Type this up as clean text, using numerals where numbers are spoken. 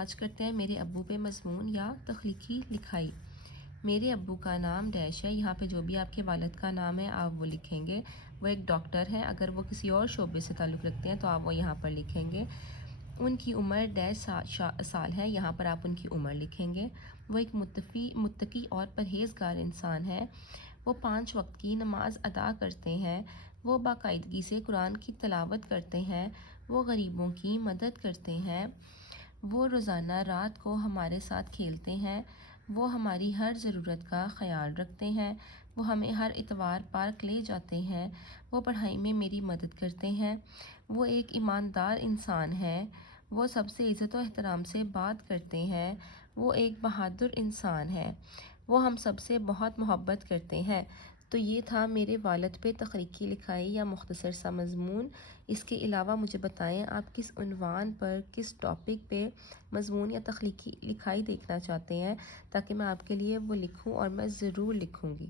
آج کرتے ہیں میرے ابو پہ مضمون یا تخلیقی لکھائی۔ میرے ابو کا نام ڈیش ہے۔ یہاں پہ جو بھی آپ کے والد کا نام ہے آپ وہ لکھیں گے۔ وہ ایک ڈاکٹر ہیں، اگر وہ کسی اور شعبے سے تعلق رکھتے ہیں تو آپ وہ یہاں پر لکھیں گے۔ ان کی عمر ڈیش سال ہے، یہاں پر آپ ان کی عمر لکھیں گے۔ وہ ایک متقی اور پرہیزگار انسان ہے۔ وہ 5 وقت کی نماز ادا کرتے ہیں۔ وہ باقاعدگی سے قرآن کی تلاوت کرتے ہیں۔ وہ غریبوں کی مدد کرتے ہیں۔ وہ روزانہ رات کو ہمارے ساتھ کھیلتے ہیں۔ وہ ہماری ہر ضرورت کا خیال رکھتے ہیں۔ وہ ہمیں ہر اتوار پارک لے جاتے ہیں۔ وہ پڑھائی میں میری مدد کرتے ہیں۔ وہ ایک ایماندار انسان ہے۔ وہ سب سے عزت و احترام سے بات کرتے ہیں۔ وہ ایک بہادر انسان ہے۔ وہ ہم سب سے بہت محبت کرتے ہیں۔ تو یہ تھا میرے والد پہ تخلیقی لکھائی یا مختصر سا مضمون۔ اس کے علاوہ مجھے بتائیں آپ کس عنوان پر، کس ٹاپک پہ مضمون یا تخلیقی لکھائی دیکھنا چاہتے ہیں، تاکہ میں آپ کے لیے وہ لکھوں، اور میں ضرور لکھوں گی۔